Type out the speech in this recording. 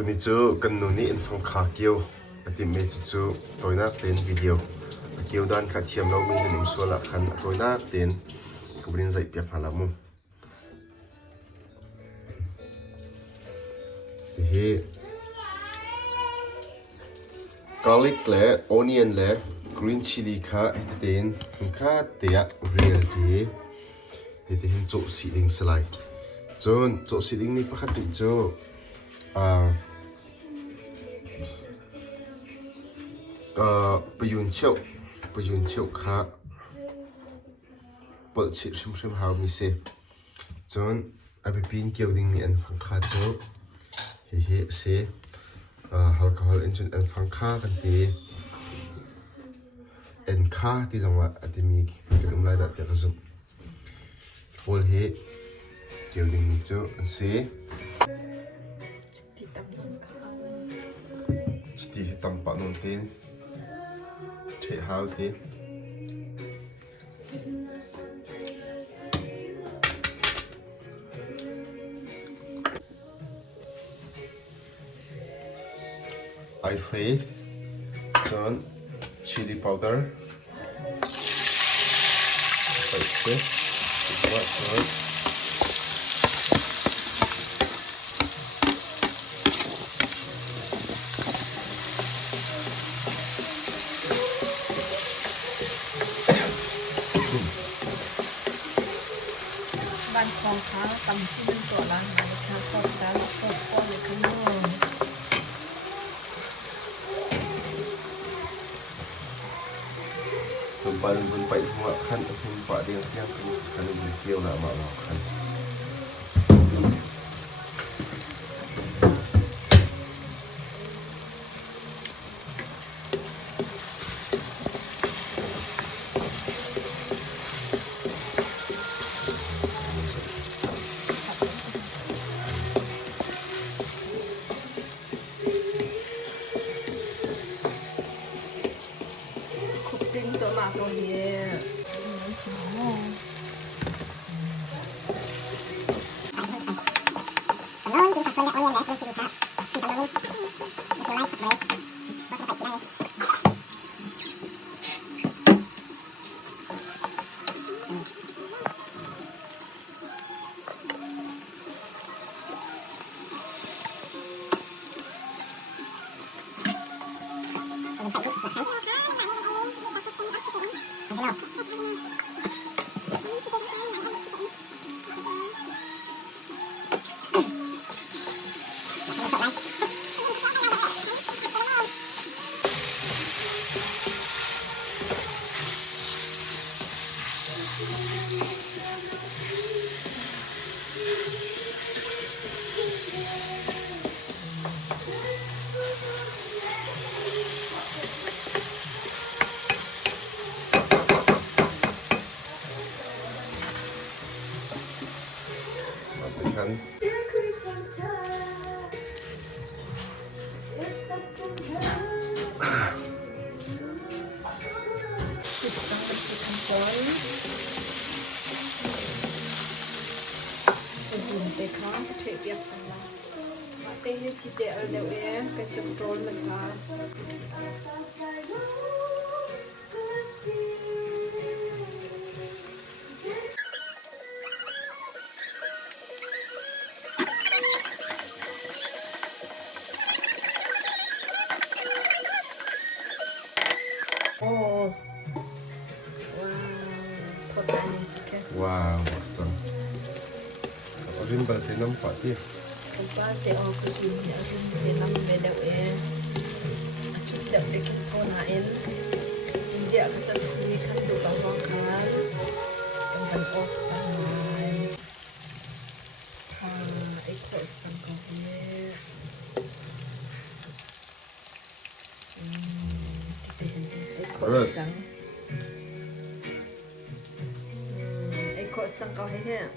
ตัวนี้จูกันนูนี่อินฟงขาเกียวปฏิเมตจูตัวนักเต้นวิดีโอเกียวด้านขาเทียมเรามีหนึ่งส่วนละคันตัวนักเต้นกูเรียนใจเปียกหาละมุเฮ้garlic และ onion และ green chili ค่ะเต้นค่ะเตีย real ดีเฮ้ที่เห็นโจ๊กสีดิ้งสไลด์จนโจ๊กสีดิ้งนี่ปกติโจ๊กไปยืนเชี่ยวค่ะเปิดชิมหามีเซจนเอาไปปีนเกี่ยวดิ้งมีอันฟังค่ะโจ๊กเฮ้เซฮัลโหลอินจนอันฟังค่ะกันตีอันค่ะที่จังหวะอันที่มีกลุ่มรายได้เดียวกันซุ่มโอเคเกี่ยวดิ้งมีโจ๊กเซที่ตั้งปะนนตีนเทหาวตีไอฟรีจนชิลลี่พาวเดอร์ไปเช็คว่าจนบ้านคลองค้าตำที่เป็นตัวร้านอาหารค้าตอนแล้วสดก้อนเลยข้างนอกตุ่มไปหัวขั้นตุ่มปะเดียงย่างขั้นเป็นเกี่ยวหน้ามาหลอกขั้น做马多耶，没什么。Bekam betek biak sama. Mate ni cite ada we ke control massage. Oh. Wow. Potato chicken. Wow, awesome. Rin berarti nampak dia. Nampak dia orang kucing ni rin dia nam beda we. Acuk dak dikit konain. Dia macam ni kan tu bawang kan. Dan off sangai. Ha, ikut sangkau dia. Ikut sang. Ikut sangkau dia.